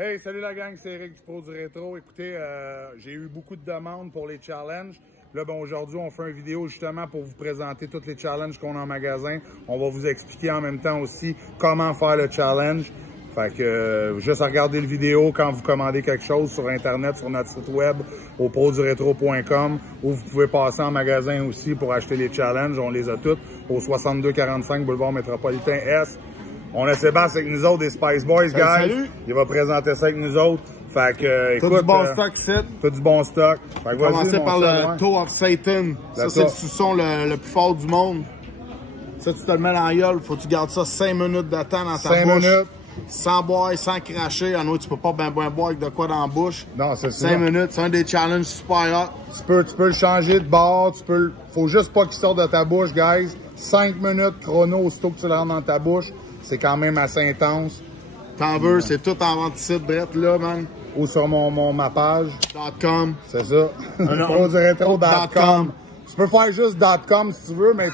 Hey, salut la gang, c'est Eric du Pro du Rétro. Écoutez, j'ai eu beaucoup de demandes pour les challenges. Là, bon, aujourd'hui, on fait une vidéo justement pour vous présenter tous les challenges qu'on a en magasin. On va vous expliquer en même temps aussi comment faire le challenge. Fait que juste à regarder la vidéo quand vous commandez quelque chose sur Internet, sur notre site web, au produrétro.com, ou vous pouvez passer en magasin aussi pour acheter les challenges. On les a toutes au 6245 Boulevard Métropolitain S. On a Sébastien avec nous autres des Spice Boys, guys. Salut! Il va présenter ça avec nous autres. Fait que, écoute. Tout du bon stock ici. Tout du bon stock. Fait que On va commencer par cher, le Toe of Satan. Ça, c'est le sous-son le plus fort du monde. Ça, tu te le mets dans la gueule. Faut que tu gardes ça 5 minutes de temps dans ta 5 bouche. minutes. Sans boire, sans cracher. En outre, tu peux pas bien boire avec de quoi dans la bouche. Non, c'est ça. 5 minutes, c'est un des challenges super hot. Tu peux le changer de bord. Faut juste pas qu'il sorte de ta bouche, guys. 5 minutes chrono aussitôt que tu le rentres dans ta bouche. C'est quand même assez intense. T'en veux, c'est tout en vente ici, brette là, man. Ou sur ma page. .com. C'est ça. Produrétro.com. Tu peux faire juste .com si tu veux, mais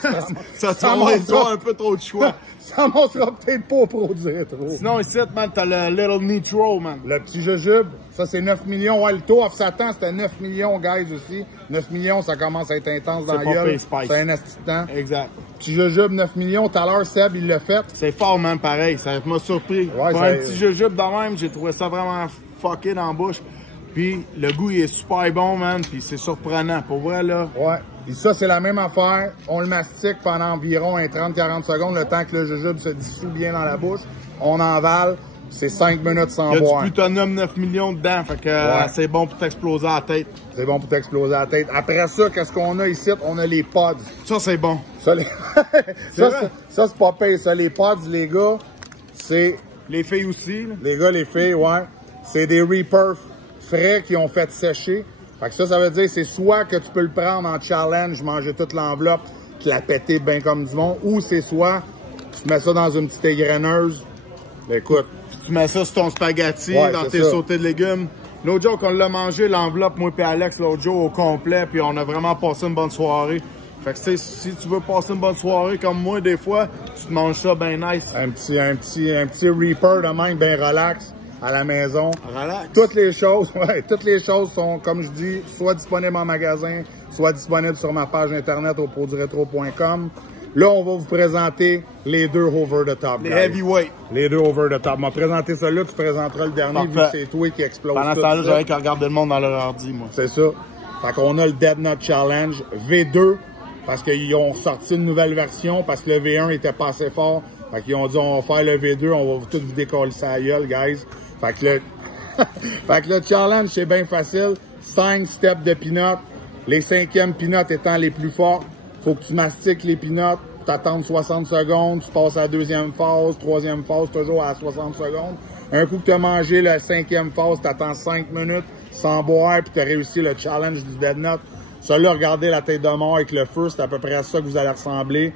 ça montrera un peu trop de choix. Ça montrera peut-être pas au Produit Rétro. Sinon, ici, man, t'as le Little Nitro, man. Le petit jujube, ça c'est 9 millions. Ouais, le Toe of Satan, c'était 9 millions, guys, aussi. 9 millions, ça commence à être intense dans la gueule. C'est un assistant. Exact. Petit jujube, 9 millions. Tout à l'heure, Seb, il l'a fait. C'est fort, man, pareil. Ça m'a surpris. Ouais, pour un petit jujube de même, j'ai trouvé ça vraiment fucké dans la bouche. Puis le goût, il est super bon, man. Puis c'est surprenant. Pour vrai, là. Ouais. Et ça, c'est la même affaire. On le mastique pendant environ 30-40 secondes, le temps que le jujube se dissout bien dans la bouche. On envale. C'est 5 minutes sans boire. Il y a du plutonium 9 millions dedans. Fait que c'est bon pour t'exploser à la tête. C'est bon pour t'exploser à la tête. Après ça, qu'est-ce qu'on a ici? On a les pods. Ça, c'est bon. Ça, c'est pas pire. Ça, les pods, les gars, c'est... Les filles aussi, là. Les gars, les filles, ouais. C'est des Reaper frais qui ont fait sécher. Fait que ça veut dire c'est soit que tu peux le prendre en challenge, manger toute l'enveloppe, te la péter bien comme du monde, ou c'est soit tu mets ça dans une petite égreneuse. Ben, écoute. Puis tu mets ça sur ton spaghetti, dans tes sautés de légumes. L'autre jour qu'on l'a mangé, l'enveloppe, moi et Alex, l'autre jour au complet, puis on a vraiment passé une bonne soirée. Fait que si tu veux passer une bonne soirée comme moi, des fois, tu te manges ça bien nice. Un petit Reaper de même, bien relax. À la maison. Relax. Toutes les choses sont, comme je dis, soit disponibles en magasin, soit disponibles sur ma page internet au produrétro.com. Là, on va vous présenter les deux over the top. Les heavyweight. Les deux over the top. On va présenter ça là, tu présenteras le dernier, vu que c'est toi qui explose. Pendant ce temps-là, j'avais qu'à regarder le monde dans leur ordi, moi. C'est ça. Fait qu'on a le Dead Nut Challenge V2, parce qu'ils ont sorti une nouvelle version, parce que le V1 était pas assez fort. Fait qu'ils ont dit, on va faire le V2, on va tout vous décoller ça à gueule, guys. Fait que le challenge, c'est bien facile. 5 steps de peanuts. Les 5e peanuts étant les plus forts. Faut que tu mastiques les peanuts, t'attendes 60 secondes, tu passes à la 2e phase, 3e phase, toujours à 60 secondes. Un coup que tu as mangé la 5e phase, t'attends 5 minutes sans boire, puis tu as réussi le challenge du Dead Nut. Ça là, regardez la tête de mort avec le feu, c'est à peu près à ça que vous allez ressembler.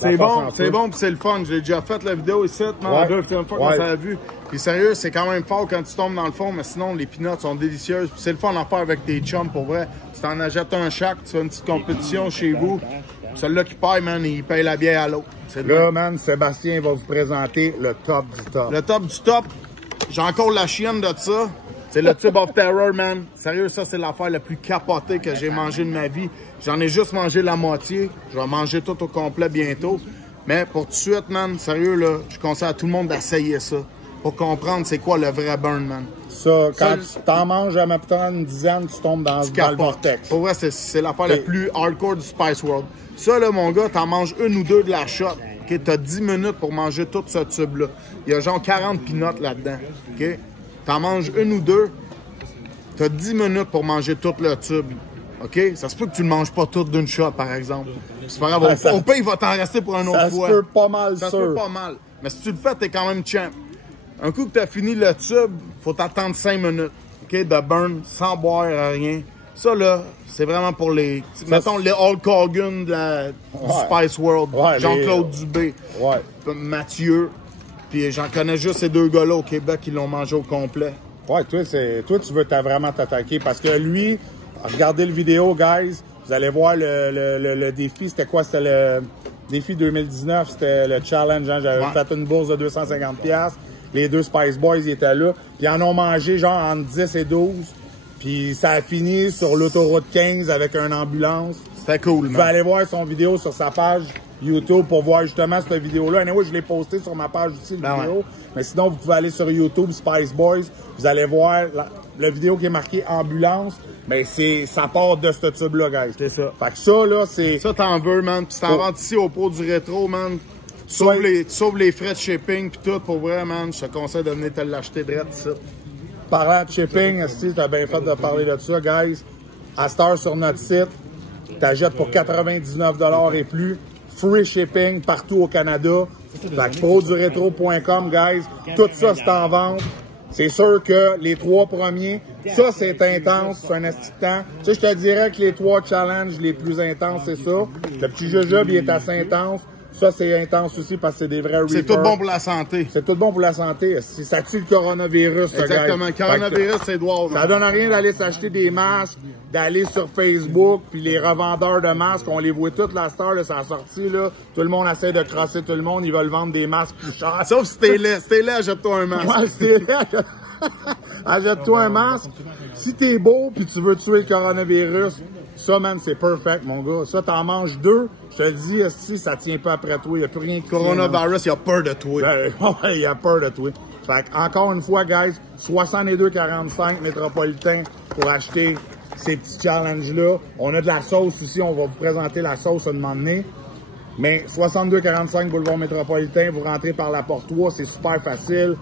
C'est bon, puis c'est le fun. J'ai déjà fait la vidéo ici, la deuxième fois qu'on s'est vu. Puis sérieux, c'est quand même fort quand tu tombes dans le fond, mais sinon, les peanuts sont délicieuses. Puis c'est le fun d'en faire avec tes chums, pour vrai. Tu t'en achètes un chaque, tu fais une petite compétition chez vous. Celui-là qui paye, man, il paye la bière à l'autre. Là, man, Sébastien va vous présenter le top du top. Le top du top, j'ai encore la chienne de ça. C'est le Tube of Terror, man. Sérieux, ça, c'est l'affaire la plus capotée que j'ai mangée de ma vie. J'en ai juste mangé la moitié. Je vais manger tout au complet bientôt. Mais pour tout de suite, man, sérieux, là, je conseille à tout le monde d'essayer ça. Pour comprendre c'est quoi le vrai burn, man. Ça, quand tu t'en manges à peu près une dizaine, tu tombes dans le vortex. Pour vrai, c'est l'affaire la plus hardcore du Spice World. Ça, là, mon gars, t'en manges une ou deux de la shot. OK? T'as 10 minutes pour manger tout ce tube-là. Il y a genre 40 peanuts là-dedans. OK? T'en manges une ou deux, t'as 10 minutes pour manger tout le tube. OK? Ça se peut que tu ne le manges pas tout d'une shot, par exemple. C'est pas grave. Au pire, il va t'en rester pour un autre fois. Ça se peut pas mal, ça se peut pas mal. Mais si tu le fais, t'es quand même champ. Un coup que t'as fini le tube, faut t'attendre 5 minutes. OK? De burn, sans boire, rien. Ça, là, c'est vraiment pour les... mettons, les Hulk Hogan du Spice World. Jean-Claude Dubé. Mathieu. Puis j'en connais juste ces deux gars-là au Québec qui l'ont mangé au complet. Ouais, toi, tu veux vraiment t'attaquer. Parce que lui, regardez le vidéo, guys. Vous allez voir le défi. C'était quoi? C'était le défi 2019. C'était le challenge. Hein? J'avais fait une bourse de 250$. Les deux Spice Boys, ils étaient là. Puis ils en ont mangé genre entre 10 et 12. Puis ça a fini sur l'autoroute 15 avec une ambulance. C'était cool, Vous pouvez aller voir son vidéo sur sa page YouTube pour voir justement cette vidéo-là. Anyway, je l'ai posté sur ma page aussi, la vidéo. Ouais. Mais sinon, vous pouvez aller sur YouTube, Spice Boys. Vous allez voir la vidéo qui est marquée ambulance. Mais ça part de ce tube-là, guys. C'est ça. Fait que ça, là, c'est... Ça, t'en veux, man. Puis t'en vends ici au pot du rétro, man. Tu sauves les frais de shipping puis tout. Pour vrai, man, je te conseille de venir te l'acheter direct, ça. Parlant de shipping, si t'as bien fait de parler de ça, guys. À cette heure sur notre site, t'achètes pour 99 $ et plus. Free shipping partout au Canada. Fait que produretro.com, guys. Tout ça, c'est en vente. C'est sûr que les 3 premiers, ça, c'est intense. C'est un assistant. Tu sais, je te dirais que les 3 challenges les plus intenses, c'est ça. Le petit jujube, il est assez intense. Ça, c'est intense aussi parce que c'est des vrais reapers. C'est tout bon pour la santé. C'est tout bon pour la santé. Ça tue le coronavirus, exactement. Le coronavirus, c'est droit. Ça donne rien d'aller s'acheter des masques, d'aller sur Facebook, puis les revendeurs de masques, on les voit toutes la star, là, ça a sorti, là. Tout le monde essaie de crosser tout le monde, ils veulent vendre des masques plus chers. Sauf si t'es laid. Si t'es laid, achète-toi un masque. Ouais, si t'es laid, achète-toi un masque. Si t'es beau puis tu veux tuer le coronavirus, ça, man, c'est perfect, mon gars. Ça, t'en manges 2. Je te dis, si ça tient pas après toi, il n'y a plus rien qui coronavirus, il a peur de toi. Ouais, il a peur de toi. Fait encore une fois, guys, 62,45 métropolitains pour acheter ces petits challenges-là. On a de la sauce ici, on va vous présenter la sauce à un moment donné. Mais 62,45 boulevard métropolitain, vous rentrez par la porte 3, c'est super facile.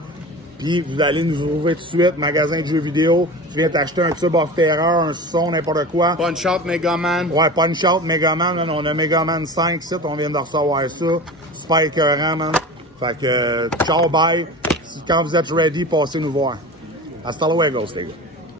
Puis vous allez nous trouver tout de suite, magasin de jeux vidéo. Tu viens t'acheter un tube of terror, un son, n'importe quoi. Punch-Out Megaman. Ouais, Punch-Out Megaman. Là, on a Megaman 5 ici, on vient de recevoir ça. Super écœurant, man. Fait que, ciao, bye. Quand vous êtes ready, passez nous voir. Hasta luego, les gars.